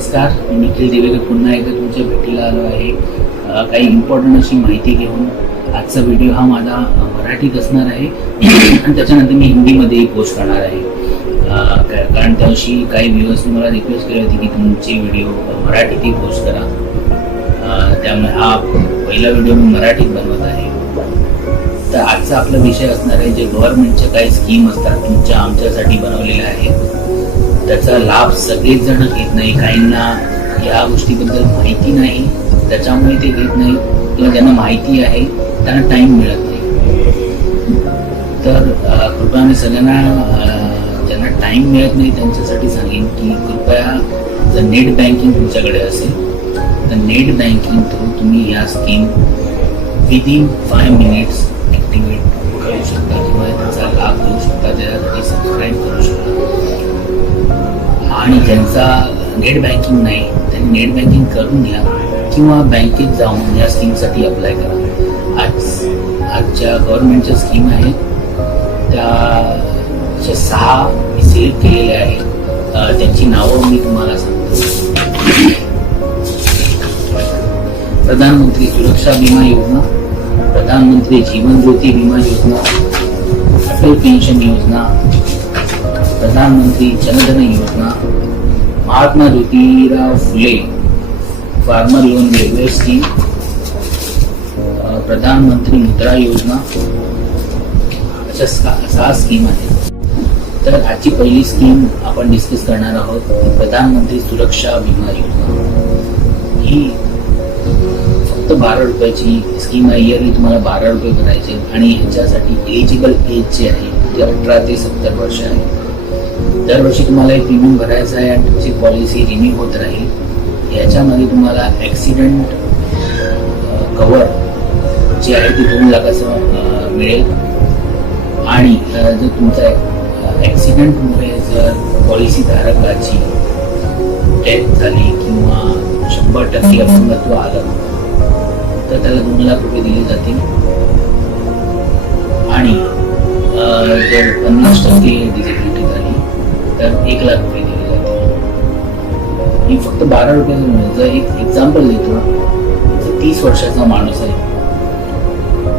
नमस्कार, मी निखिल देवेकर पुन्हा एकदा तुमच्या भेटीला आलो आहे. काही इम्पॉर्टंट अशी माहिती घेऊन. आजचा व्हिडिओ हा माझा मराठीत असणार आहे आणि त्याच्यानंतर मी हिंदीमध्येही पोस्ट करणार आहे. कारण त्याविषयी काही व्ह्यूअर्सने मला रिक्वेस्ट केली होती की तुमचे व्हिडिओ मराठीतही पोस्ट करा. त्यामुळे हा पहिला व्हिडिओ मी मराठीत बनवत आहे. तर आजचा आपला विषय असणार आहे जे गव्हर्नमेंटच्या काही स्कीम असतात तुमच्या आमच्यासाठी बनवलेल्या आहेत. त्याचा लाभ सगळेच जण घेत नाही. काहींना या गोष्टीबद्दल माहिती नाही, त्याच्यामुळे ते घेत नाही, किंवा ज्यांना माहिती आहे त्यांना टाइम मिळत नाही. तर कृपया मी सगळ्यांना ज्यांना टाइम मिळत नाही त्यांच्यासाठी सांगेन की कृपया जर नेट बँकिंग तुमच्याकडे असेल तर नेट बँकिंग थ्रू तुम्ही या स्कीम विदिन 5 मिनिट्स ॲक्टिवेट करू शकता किंवा त्याचा लाभ घेऊ शकता, त्यासाठी सबस्क्राईब करू शकता. आणि ज्यांचा नेट बँकिंग नाही त्यांनी नेट बँकिंग करून घ्या किंवा बँकेत जाऊन या स्कीमसाठी अप्लाय करा. आजच्या गव्हर्नमेंटच्या स्कीम आहेत त्या 6 मी सिलेक्ट केलेल्या आहेत. त्यांची नावं मी तुम्हाला सांगतो. प्रधानमंत्री सुरक्षा विमा योजना, प्रधानमंत्री जीवन ज्योती विमा योजना, अटल पेन्शन योजना, प्रधानमंत्री जनधन योजना, Mahatma Jyotirao Phule farmer loan welfare scheme, प्रधानमंत्री मुद्रा योजना, अशा 6 स्कीम आहेत. तर आजची पहिली स्कीम आपण डिस्कस करणार आहोत, प्रधानमंत्री सुरक्षा विमा योजना. ही फक्त 12 रुपयाची स्कीम आहे. इयरली तुम्हाला 12 रुपये भरायचे आणि ह्याच्यासाठी एलिजिबल एज जे आहे ते 18 ते 70 वर्ष आहे. दरवर्षी तुम्हाला एक प्रीमियम भरायचा आहे आणि तुमची पॉलिसी रिन्यू होत राहील. याच्यामध्ये तुम्हाला ॲक्सिडेंट कव्हर जे आहे ते 2 लाखाचं मिळेल. आणि जर तुमचा ॲक्सिडेंटमुळे जर पॉलिसी धारकाची डेथ झाली किंवा 100% अपंगत्व आलं तर त्याला 2 लाख रुपये दिले जातील. आणि जर 50% डिसेबिलिटी झाली तर 1 लाख रुपये दिले जातील. ही फक्त 12 रुपये. जर एक एक्झाम्पल देतो, जर 30 वर्षाचा माणूस आहे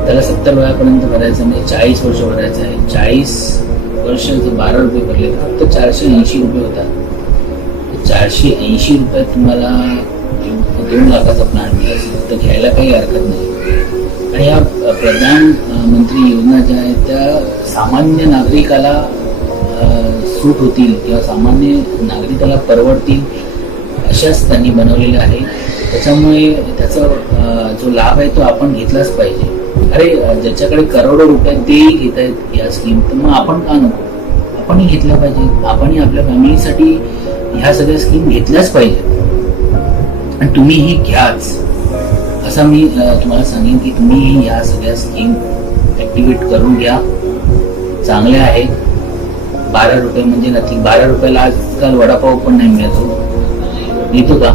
त्याला 70 वयापर्यंत भरायचं म्हणजे 40 वर्ष भरायचं आहे. 40 वर्ष जर 12 रुपये भरले तर फक्त 480 रुपये होतात. 480 रुपयात तुम्हाला 2 लाखाचा प्लॅन मिळाला तर घ्यायला काही हरकत नाही. आणि या प्रधानमंत्री योजना ज्या आहेत त्या सामान्य नागरिकाला सूट होतील किंवा सामान्य नागरिकाला परवडतील अशाच त्यांनी बनवलेल्या आहे. त्याच्यामुळे त्याचा जो लाभ आहे तो आपण घेतलाच पाहिजे. अरे ज्याच्याकडे करोडो रुपये तेही घेत आहेत या स्कीम, तर मग आपण का नको? आपणही घेतल्या पाहिजे. आपणही आपल्या फॅमिलीसाठी ह्या सगळ्या स्कीम घेतल्याच पाहिजे आणि तुम्हीही घ्याच असं मी तुम्हाला सांगेन की तुम्ही ह्या सगळ्या स्कीम ॲक्टिवेट करून घ्या. चांगल्या आहेत. 12 रुपये म्हणजे नथिंग. 12 रुपयाला आजकाल वडापाव पण नाही मिळतो का?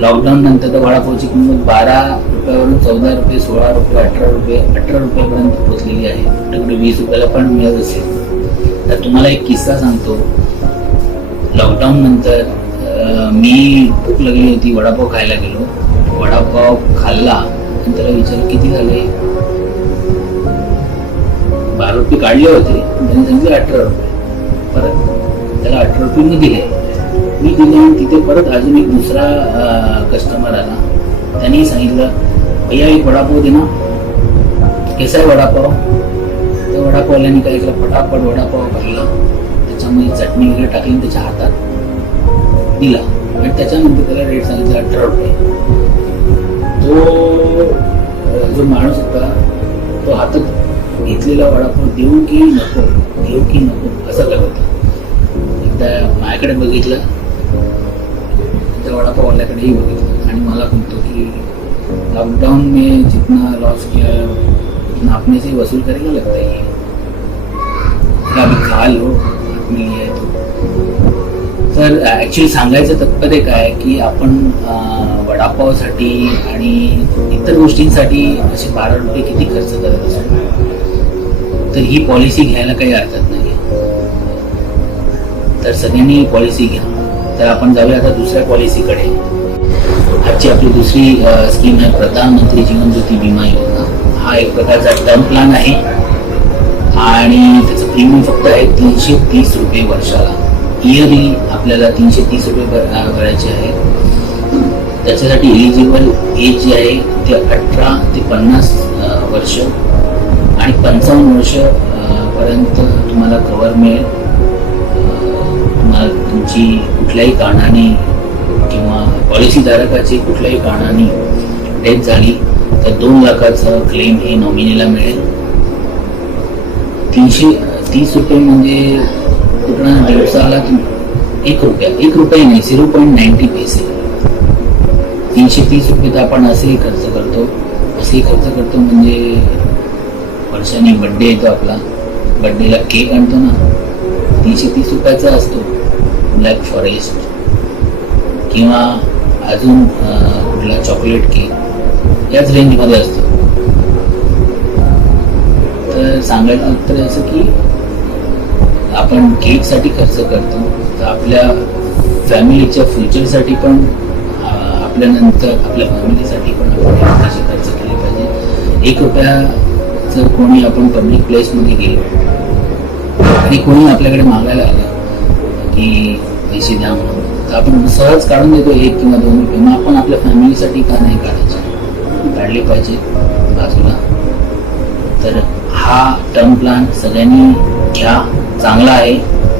लॉकडाऊन नंतर तर वडापावची किंमत 12 रुपयावरून 14 रुपये, 16 रुपये, 18 रुपयेपर्यंत पोहोचलेली आहे. कुठे 20 रुपयाला पण मिळत असेल. तर तुम्हाला एक किस्सा सांगतो. लॉकडाऊन नंतर मी भूक लागली होती, वडापाव खायला गेलो. वडापाव खाल्ला आणि त्याला विचारलं किती झाले. 12 रुपये काढले होते, त्याने सांगितले 18 रुपये. परत त्याला 18 रुपये मी दिले आणि तिथे परत अजून एक दुसरा कस्टमर आला. त्यांनी सांगितलं भैया एक वडापाव दे ना. कैसा आहे वडापाव? त्या वडापावल्याने काय केलं, फटाफट वडापाव खाल्ला, त्याच्यामध्ये चटणी वगैरे टाकली, त्याच्या हातात दिला आणि त्याच्यानंतर त्याला रेट सांगितलं 18 रुपये. तो जो माणूस होता तो हातात घेतलेला वडापाव देऊ की नको असं करत होता. एकदा माझ्याकडे बघितलं, त्या वडापाववाल्याकडेही बघितलं आणि मला म्हणतो की लॉकडाउन में जितना लॉस किया उतना अपने से वसूल करेगा लगता है. अभी खा लो आपने लिया है तो. तर ॲक्च्युली सांगायचं तात्पर्य काय की आपण वडापावसाठी आणि इतर गोष्टींसाठी असे 12 रुपये किती खर्च करत असतो. तर ही पॉलिसी घ्यायला काही हरकत नाही. तर सगळ्यांनी पॉलिसी घ्या. तर आपण जाऊया आता दुसऱ्या पॉलिसीकडे. आजची आपली दुसरी स्कीम आहे प्रधानमंत्री जीवन ज्योती विमा योजना. हा एक प्रकारचा टर्म प्लॅन आहे आणि त्याचं प्रीमियम फक्त आहे 330 रुपये वर्षाला. इयरली आपल्याला 330 रुपये भरायचे आहे. त्याच्यासाठी एलिजिबल एज जी आहे ते 18 ते 50 वर्ष आणि 55 वर्ष पर्यंत तुम्हाला कव्हर मिळेल. तुम्हाला तुमची कुठल्याही कारणाने किंवा पॉलिसीधारकाची कुठल्याही कारणाने डेथ झाली तर 2 लाखाचं क्लेम हे नॉमिनीला मिळेल. 330 रुपये म्हणजे पूर्ण दिवसाला 1 रुपया नाही 0.90 पैसे. 330 रुपये तर आपण असेही खर्च करतो म्हणजे वर्षाने बड्डे येतो आपला, बड्डेला केक आणतो ना, 330 रुपयाचा असतो. ब्लॅक फॉरेस्ट किंवा अजून कुठला चॉकलेट केक याच रेंजमध्ये असतो. तर सांगायचं उत्तर असं की आपण केकसाठी खर्च करतो तर आपल्या फॅमिलीच्या फ्युचरसाठी पण आपल्यानंतर आपल्या फॅमिलीसाठी पण आपण पैसे खर्च केले पाहिजे. 1 रुपया जर कोणी आपण पब्लिक प्लेसमध्ये गेलो आणि कोणी आपल्याकडे मागायला आलं की पैसे द्या म्हणून तर आपण सहज काढून देतो 1 किंवा 2 रुपये. मग आपण आपल्या फॅमिलीसाठी का नाही काढले पाहिजे बाजूला. तर हा टर्म प्लॅन सगळ्यांनी घ्या, चांगला आहे.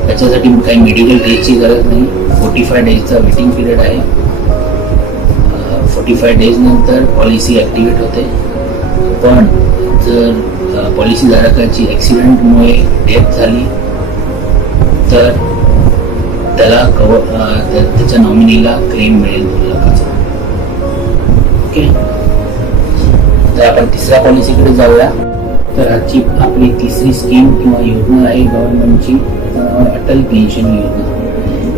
त्याच्यासाठी काही मेडिकल टेस्टची गरज नाही. 45 डेजचा वेटिंग पिरियड आहे. 45 डेज नंतर पॉलिसी ॲक्टिवेट होते. पण जर पॉलिसीधारकाची ॲक्सिडेंटमुळे डेथ झाली तर त्याला त्याच्या नॉमिनीला क्लेम मिळेल 2 लाखाचा. ओके, तर आपण तिसऱ्या पॉलिसीकडे जाऊया. तर आजची आपली तिसरी स्कीम किंवा योजना आहे गव्हर्नमेंटची, अटल पेन्शन योजना.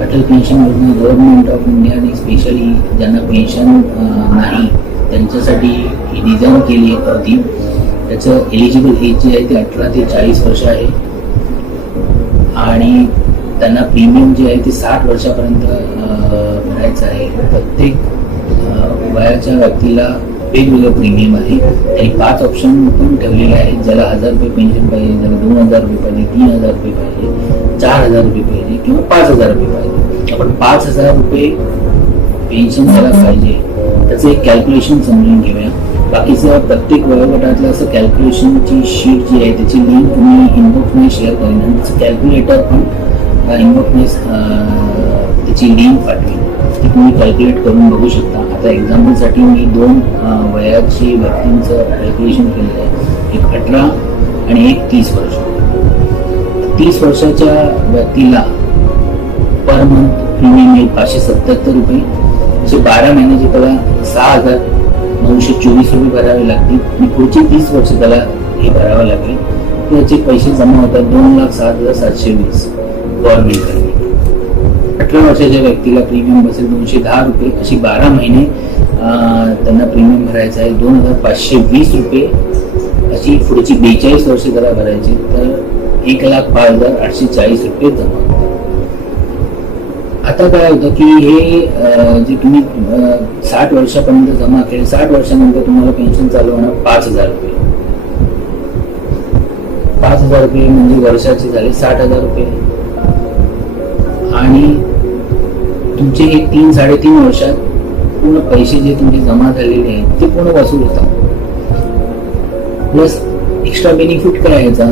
अटल पेन्शन योजना गव्हर्नमेंट ऑफ इंडियाने स्पेशली ज्यांना पेन्शन नाही त्यांच्यासाठी डिझाईन केली आहे होती. त्याचं एलिजिबल एज जे आहे ते 18 ते 40 वर्ष आहे आणि त्यांना प्रीमियम जे आहे ते 60 वर्षापर्यंत भरायचं आहे. प्रत्येक वयाच्या व्यक्तीला वेगवेगळं प्रीमियम आहे. त्यांनी 5 ऑप्शन पण ठेवलेले आहेत. ज्याला 1000 रुपये पेन्शन पाहिजे, ज्याला 2000 रुपये पाहिजे, 3000 रुपये पाहिजे, 4000 रुपये पाहिजे किंवा 5000 रुपये पाहिजे. आपण 5000 रुपये पेन्शन ज्याला पाहिजे त्याचं एक कॅल्क्युलेशन समजून घेऊया. बाकीचं प्रत्येक वयोगटातलं असं कॅल्क्युलेशनची शीट जी आहे त्याची लिंक मी इनबॉक्समध्ये शेअर करेन आणि त्याचं कॅल्क्युलेटर पण इनबॉक्समध्ये त्याची लिंक पाठवेन. ती तुम्ही कॅल्क्युलेट करून बघू शकता. आता एक्झाम्पलसाठी मी 2 वयाची व्यक्तींचं कॅल्क्युलेशन केलेलं आहे. एक 18 आणि एक 30 वर्ष. 30 वर्षाच्या व्यक्तीला पर मंथ प्रीमियम येईल 577 रुपये. जे 12 महिन्याचे त्याला 6,924 रुपये भरावे लागतील आणि पुढचे 30 वर्ष त्याला हे भरावं लागेल. त्याचे पैसे जमा होतात 2,07,720 गव्हर्नमेंटकडे. 18 वर्षाच्या व्यक्तीला प्रीमियम बसेल 210 रुपये. अशी 12 महिने त्यांना प्रीमियम भरायचं आहे 2,520 रुपये. अशी पुढची 42 वर्ष त्याला भरायची तर 1,05,840 रुपये जमा होतात. आता काय होतं की हे जे तुम्ही 60 वर्षापर्यंत जमा केले 60 वर्षानंतर तुम्हाला पेन्शन चालू होणार 5,000 रुपये. 5,000 रुपये म्हणजे वर्षाचे झाले 60,000 रुपये आणि तुमचे हे 3-3.5 वर्षात पूर्ण पैसे जे तुमचे जमा झालेले आहेत ते पूर्ण वसूल होतात. प्लस एक्स्ट्रा बेनिफिट काय याचा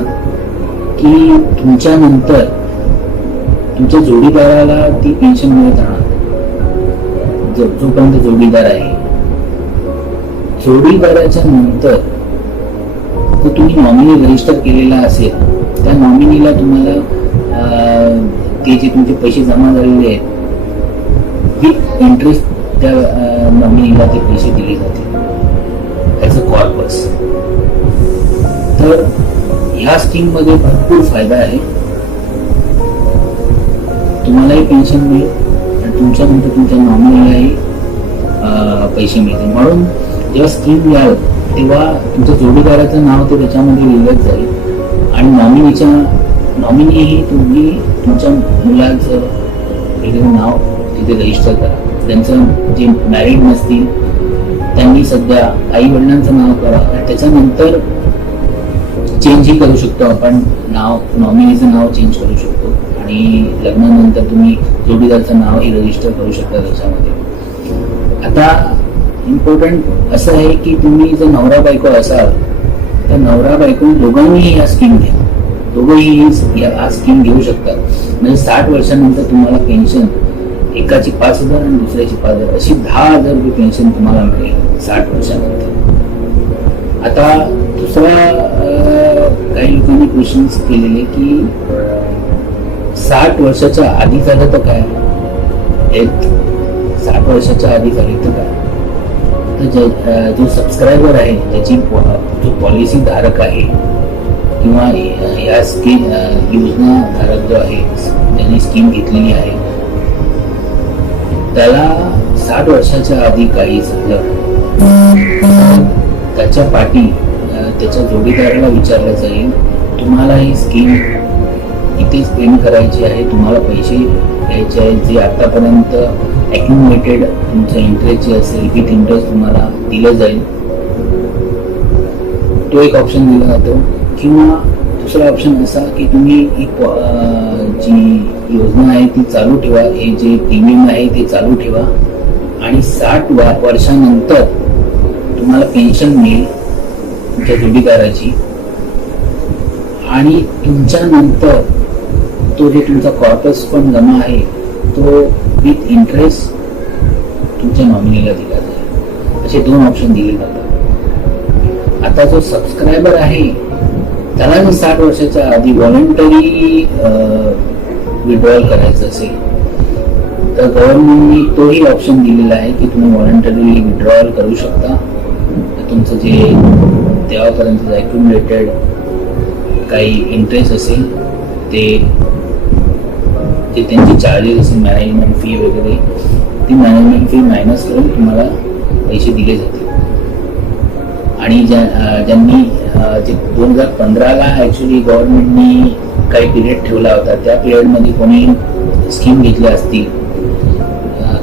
की तुमच्या नंतर तुमच्या जोडीदाराला ती पेन्शन मिळत राहणार. जोपर्यंत जोडीदार आहे, जोडीदाराच्या नंतर जर तुम्ही नॉमिनी रजिस्टर केलेला असेल त्या नॉमिनीला तुम्हाला ते जे तुमचे पैसे जमा झालेले आहेत विथ इंटरेस्ट त्या नॉमिनीला ते पैसे दिले जातील ॲज अ कॉर्पस. तर ह्या स्कीम मध्ये भरपूर फायदा आहे. तुम्हालाही पेन्शन मिळेल आणि तुमच्यानंतर तुमच्या नॉमिनीलाही पैसे मिळतील. म्हणून जेव्हा स्कीम याल तेव्हा तुमच्या जोडीदाराचं नाव ते त्याच्यामध्ये लिहिलं जाईल आणि नॉमिनीही तुम्ही तुमच्या मुलाचं वेगळं नाव तिथे रजिस्टर करा. त्यांचं जे मॅरिड नसतील त्यांनी सध्या आई वडिलांचं नाव करा आणि त्याच्यानंतर चेंजही करू शकतो आपण. नाव नॉमिनीचं नाव चेंज करू शकतो आणि लग्नानंतर तुम्ही जोडीदारचं नावही रजिस्टर करू शकता त्याच्यामध्ये. आता इम्पॉर्टंट असं आहे की तुम्ही जर नवरा बायको असाल तर नवरा बायको दोघांनीही या स्कीम घ्या. दोघंही या स्कीम घेऊ शकतात. म्हणजे 60 वर्षानंतर तुम्हाला पेन्शन एकाची 5,000 आणि दुसऱ्याची 5,000 अशी 10,000 रुपये पेन्शन तुम्हाला मिळेल 60 वर्षानंतर. आता दुसरा काही लोकांनी क्वेश्चन्स केलेले की 60 वर्षाच्या आधी झालं तर काय, 60 वर्षाच्या आधी झाली तर काय. तर जो सबस्क्रायबर आहे, ज्याची जो पॉलिसी धारक आहे किंवा या स्कीम योजना धारक जो आहे ज्यांनी स्कीम घेतलेली आहे त्याला 60 वर्षाच्या आधी काही झालं त्याच्या पाठी त्याच्या जोडीदाराला विचारलं जाईल, तुम्हाला ही स्कीम इथेच पेमेंट करायची आहे, तुम्हाला पैसे द्यायचे आहेत जे आतापर्यंत ॲक्युमुलेटेड तुमचं इंटरेस्ट जे असेल विथ इंटरेस्ट तुम्हाला दिलं जाईल. तो एक ऑप्शन दिला जातो. किंवा दुसरा ऑप्शन असा की तुम्ही जी योजना आहे ती चालू ठेवा, हे जे प्रीमियम आहे ते चालू ठेवा आणि 60 वर्षानंतर तुम्हाला पेन्शन मिळेल तुमच्या जोडीदाराची आणि तुमच्यानंतर तो जे तुमचा कॉर्पस फंड जमा आहे तो विथ इंटरेस्ट तुमच्या नॉमिनीला दिला जाईल. असे 2 ऑप्शन दिले जातात. आता जो सबस्क्रायबर आहे त्याला जर 60 वर्षाच्या आधी व्हॉलंटरी विड्रॉल करायचं असेल तर गव्हर्नमेंटनी तोही ऑप्शन दिलेला आहे की तुम्ही व्हॉलंटरी विड्रॉल करू शकता. तुमचं जे तेव्हापर्यंत ॲक्युमुलेटेड काही इंटरेस्ट असेल ते त्यांचे चार्जेस असेल मॅनेजमेंट फी वगैरे ती मॅनेजमेंट फी मायनस करून तुम्हाला पैसे दिले जातील. आणि ज्यांनी जे 2015ला ॲक्च्युली गव्हर्नमेंटनी काही पिरियड ठेवला होता त्या पिरियडमध्ये कोणी स्कीम घेतल्या असतील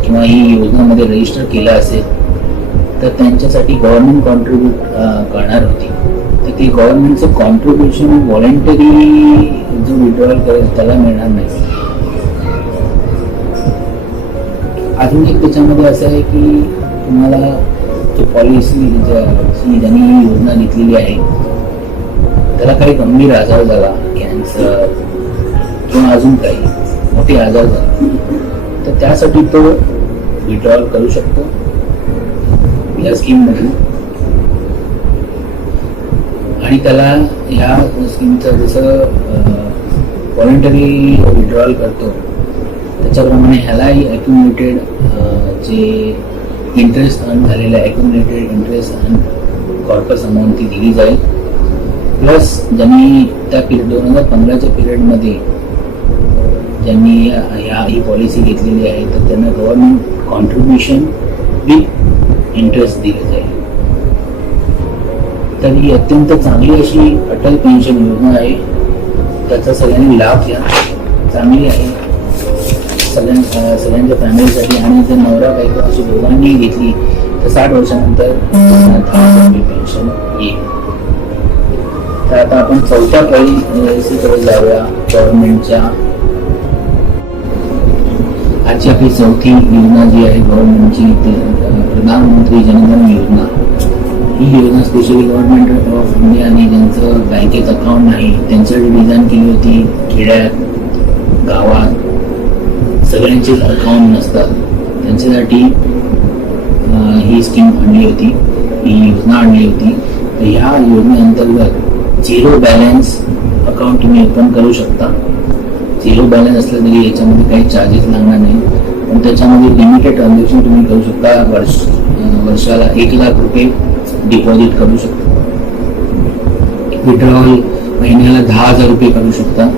किंवा ही योजनामध्ये रजिस्टर केलं असेल तर त्यांच्यासाठी गव्हर्नमेंट कॉन्ट्रीब्यूट करणार होती. तर ते गव्हर्नमेंटचं कॉन्ट्रीब्युशन व्हॉलंटरी जो विड्रॉल करेल त्याला मिळणार नाही. अजून एक त्याच्यामध्ये असं आहे की तुम्हाला जो पॉलिसी ज्यांनी ही योजना घेतलेली आहे त्याला काही गंभीर आजार झाला, कॅन्सर किंवा अजून काही मोठे आजार झाला तर त्यासाठी तो विड्रॉल करू शकतो या स्कीममधून. आणि त्याला ह्या स्कीमचं जसं व्हॉलंटरी विड्रॉल करतो त्याच्याप्रमाणे ह्यालाही ॲक्युमुलेटेड जे इंटरेस्ट अर्न झालेलं आहे ॲक्युमुलेटेड इंटरेस्ट अर्न कॉर्पस अमाऊंट ती दिली जाईल. प्लस ज्यांनी त्या 2015च्या पिरियडमध्ये ज्यांनी ही पॉलिसी घेतलेली आहे तर त्यांना गव्हर्नमेंट कॉन्ट्रीब्युशन विथ इंटरेस्ट दिलं जाईल. तर ही अत्यंत चांगली अशी अटल पेन्शन योजना आहे. त्याचा सगळ्यांनी लाभ घ्या. चांगली आहे सगळ्यांच्या फॅमिलीसाठी. आणि जर नवरा बायको अशी दोघांनी घेतली तर 60 वर्षानंतर 10,000 रुपये पेन्शन येईल. तर आता आपण 4थ्या पॉलिसीकडे जाऊया गव्हर्नमेंटच्या. आजची आपली 4थी योजना जी आहे गव्हर्नमेंटची ते प्रधानमंत्री जनधन योजना. ही योजना स्पेशली गव्हर्नमेंट ऑफ इंडियाने ज्यांचं बँकेत अकाउंट नाही त्यांच्यासाठी डिझाईन केली होती. खेड्यात गावात सगळ्यांचेच अकाउंट नसतात त्यांच्यासाठी ही स्कीम आणली होती, ही योजना आणली होती. तर ह्या योजनेअंतर्गत 0 बॅलन्स अकाउंट तुम्ही ओपन करू शकता. 0 बॅलन्स असलं तरी याच्यामध्ये काही चार्जेस लागणार नाही. पण त्याच्यामध्ये लिमिटेड ट्रान्झॅक्शन तुम्ही करू शकता. वर्षाला 1 लाख रुपये डिपॉझिट करू शकता. विड्रॉल महिन्याला 10,000 रुपये करू शकता.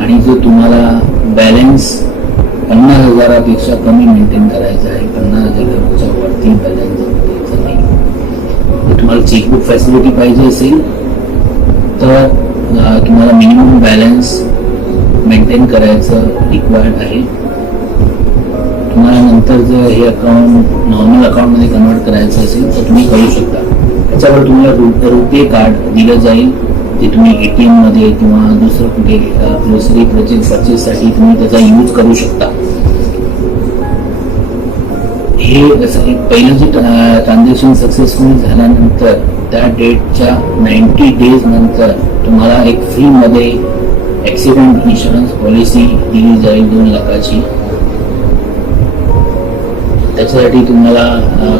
आणि जो तुम्हाला बॅलन्स 50,000पेक्षा कमी मेंटेन करायचं आहे, 50,000च्या वरती बॅलन्स द्यायचं नाही. तुम्हाला चेकबुक फॅसिलिटी पाहिजे असेल तर तुम्हाला मिनिमम बॅलन्स मेंटेन करायचं रिक्वायर्ड आहे. तुम्हाला नंतर जर हे अकाउंट नॉर्मल अकाउंटमध्ये कन्वर्ट करायचं असेल तर तुम्ही करू शकता. त्याच्यावर तुम्हाला रुपे कार्ड दिलं जाईल, ते तुम्ही ATM मध्ये किंवा दुसरं कुठे ग्रोसरी परचेससाठी तुम्ही त्याचा यूज करू शकता. हे पहिलं जे ट्रान्झॅक्शन सक्सेसफुल झाल्यानंतर त्या डेटच्या 90 डेज नंतर तुम्हाला एक फ्रीमध्ये ॲक्सिडेंट इन्शुरन्स पॉलिसी दिली जाईल 2 लाखाची. त्याच्यासाठी तुम्हाला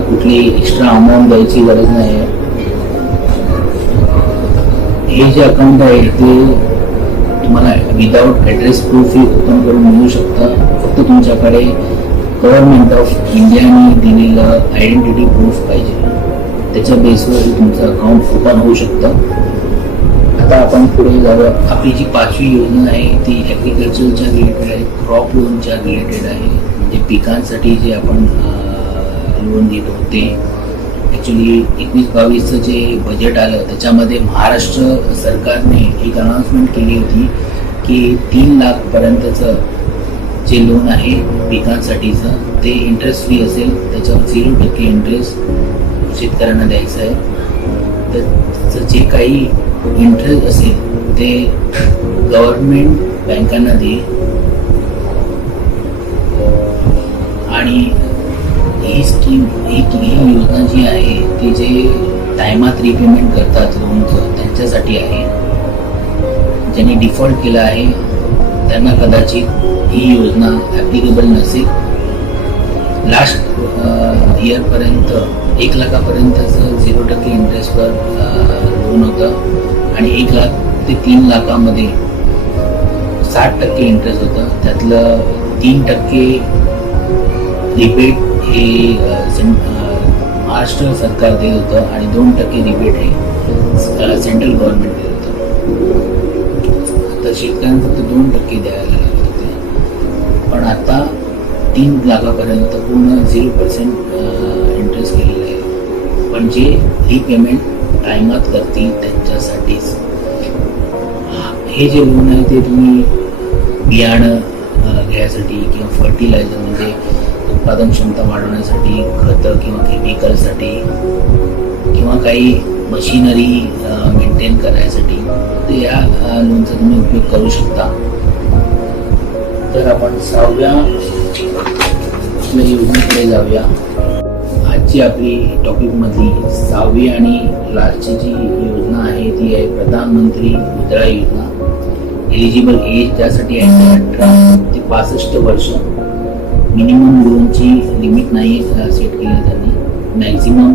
कुठली एक्स्ट्रा अमाऊंट द्यायची गरज नाही आहे. हे जे अकाउंट आहे ते तुम्हाला विदाउट ॲड्रेस प्रूफ ओपन करून मिळू शकतं. फक्त तुमच्याकडे गव्हर्नमेंट ऑफ इंडियाने दिलेलं आयडेंटिटी प्रूफ पाहिजे. त्याच्या बेसवर तुमचं अकाउंट ओपन होऊ शकतं. आता आपण पुढे जाऊया. आपली जी 5वी योजना आहे ती ॲग्रिकल्चरच्या रिलेटेड आहे, क्रॉप लोनच्या रिलेटेड आहे. म्हणजे पिकांसाठी जे आपण लोन देतो ते ॲक्च्युली 21-22चं जे बजेट आलं त्याच्यामध्ये महाराष्ट्र सरकारने एक अनाउन्समेंट केली होती की 3 लाखपर्यंतचं जे लोन आहे पिकांसाठीचं ते इंटरेस्ट फ्री असेल. त्याच्यावर 0% इंटरेस्ट शेतकऱ्यांना द्यायचं आहे. तर त्याचं जे काही इंटरेस्ट असेल ते गव्हर्नमेंट बँकांना देईल. आणि ही स्कीम ही योजना जी आहे ती जे टायमात रिपेमेंट करतात लोनचं त्यांच्यासाठी आहे. ज्यांनी डिफॉल्ट केलं आहे त्यांना कदाचित ही योजना ॲप्लिकेबल नसेल. लास्ट इयरपर्यंत 1 लाखापर्यंतचं 0% इंटरेस्टवर लोन होतं आणि 1 लाख ते 3 लाखामध्ये 60% इंटरेस्ट होतं. त्यातलं 3% रिबेट हे महाराष्ट्र सरकार देत होतं आणि 2% रिबेट हे सेंट्रल गव्हर्नमेंट देत होतं. तर शेतकऱ्यांना फक्त 2% द्यायला लागत होते. पण आता 3 लाखापर्यंत पूर्ण 0% इंटरेस्ट केलेलं आहे. पण जे रिपेमेंट टायमात करतील त्यांच्यासाठीच हे जे लोन आहे ते तुम्ही बियाणं घ्यायसाठी किंवा फर्टिलायझर म्हणजे उत्पादन क्षमता वाढवण्यासाठी, खतं किंवा केमिकलसाठी किंवा काही मशिनरी मेंटेन करायसाठी ते या लोनचा तुम्ही उपयोग करू शकता. तर आपण 6व्या योजनेकडे जाऊया. आजची आपली टॉपिकमधली 6वी आणि लास्टची जी योजना आहे ती आहे प्रधानमंत्री मुद्रा योजना. एलिजिबल एज त्यासाठी आहे 18 ते 65 वर्ष. मिनिमम लोनची लिमिट नाही सेट केली त्यांनी. मॅक्झिमम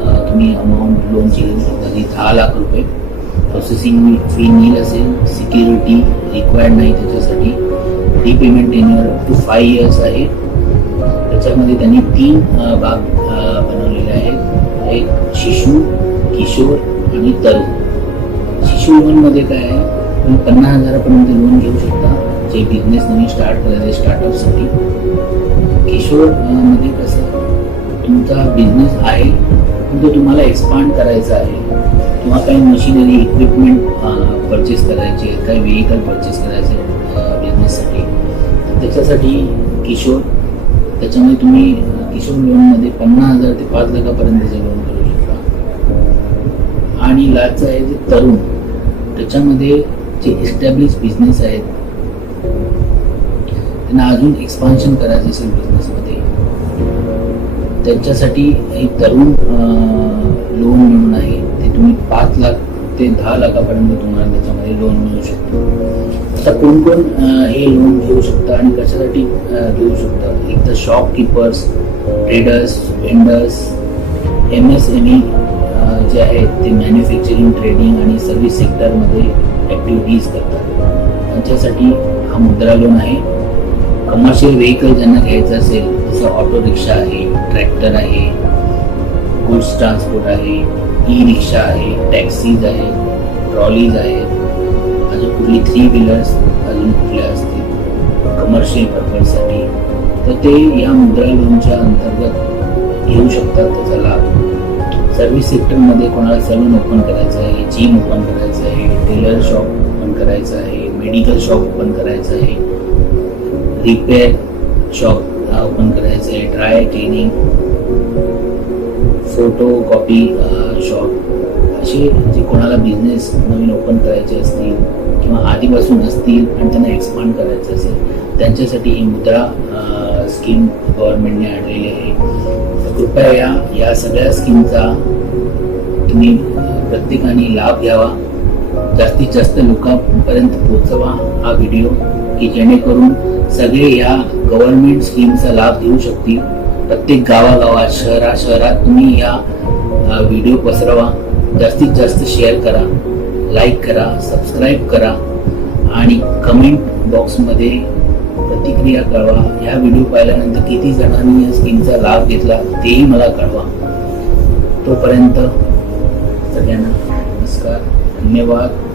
तुम्ही अमाऊंट लोनची घेऊ शकता ती 10 लाख रुपये. प्रोसेसिंग फी नील असेल. सिक्युरिटी रिक्वायर्ड नाही त्याच्यासाठी. Repayment tenure up to 5 years आहे. त्याच्यामध्ये त्यांनी 3 भाग बनवलेले आहेत. एक शिशु, किशोर आणि तरुण. शिशु लोनमध्ये काय आहे, तुम्ही 50,000पर्यंत लोन घेऊ शकता जे बिझनेस नवीन स्टार्ट करायचे स्टार्टअपसाठी. किशोर मध्ये कसं तुमचा बिझनेस आहे पण तो तुम्हाला एक्सपांड करायचा आहे किंवा काही मशिनरी इक्विपमेंट परचेस करायचे, काही व्हेकल परचेस करायचे बिझनेससाठी, त्याच्यासाठी किशोर. त्याच्यामुळे तुम्ही किशोर लोनमध्ये 50,000 ते 5 लाखापर्यंतचे लोन करू शकता. आणि लास्टचं आहे जे तरुण. त्याच्यामध्ये जे एस्टॅब्लिश बिझनेस आहेत त्यांना अजून एक्सपान्शन करायचं असेल बिझनेसमध्ये त्यांच्यासाठी हे तरुण लोन म्हणून आहे. ते तुम्ही 5 लाख ते 10 लाखापर्यंत तुम्हाला त्याच्यामध्ये लोन मिळू शकतो. आता कोण कोण हे लोन घेऊ शकतं आणि कशासाठी घेऊ शकतं? एक तर शॉपकीपर्स, ट्रेडर्स, वेंडर्स, MSME जे आहेत ते मॅन्युफॅक्चरिंग, ट्रेडिंग आणि सर्व्हिस सेक्टरमध्ये ॲक्टिव्हिटीज करतात त्यांच्यासाठी हा मुद्रा लोन आहे. कमर्शियल व्हेकल ज्यांना घ्यायचं असेल जसं ऑटो रिक्षा आहे, ट्रॅक्टर आहे, गुड्स ट्रान्सपोर्ट आहे, ई रिक्षा आहे, टॅक्सीज आहे, ट्रॉलीज आहेत, अजून कुठली 3 व्हीलर्स अजून कुठल्या असतील कमर्शियल पर्पजसाठी, तर ते या मुद्रा लोनच्या अंतर्गत घेऊ शकतात त्याचा लाभ. सर्व्हिस सेक्टरमध्ये कोणाला सलून ओपन करायचं आहे, जिम ओपन करायचं आहे, टेलर शॉप ओपन करायचं आहे, मेडिकल शॉप ओपन करायचं आहे, रिपेअर शॉप ओपन करायचं आहे, dry cleaning, photo copy shop, असे जे कोणाला बिझनेस नवीन ओपन करायचे असतील किंवा आधीपासून असतील आणि त्यांना एक्सपांड करायचं असेल त्यांच्यासाठी ही मुद्रा स्कीम गव्हर्नमेंटने आणलेली आहे. तर कृपया या सगळ्या स्कीमचा तुम्ही प्रत्येकाने लाभ घ्यावा, जास्तीत जास्त लोकांपर्यंत पोहोचवा हा व्हिडिओ, की जेणेकरून सगळे या गव्हर्नमेंट स्कीमचा लाभ घेऊ शकतील. प्रत्येक गावागावात शहरात तुम्ही या व्हिडिओ पसरवा, जास्तीत जास्त शेअर करा, लाईक करा, सबस्क्राईब करा आणि कमेंट बॉक्समध्ये प्रतिक्रिया कळवा. या व्हिडिओ पाहिल्यानंतर किती जणांनी या स्कीमचा लाभ घेतला तेही मला कळवा. तोपर्यंत सगळ्यांना नमस्कार, धन्यवाद.